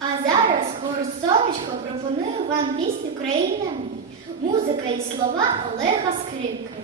А зараз хор сонечко пропонує вам пісню Країна мій. Музика і слова Олега Скрипки.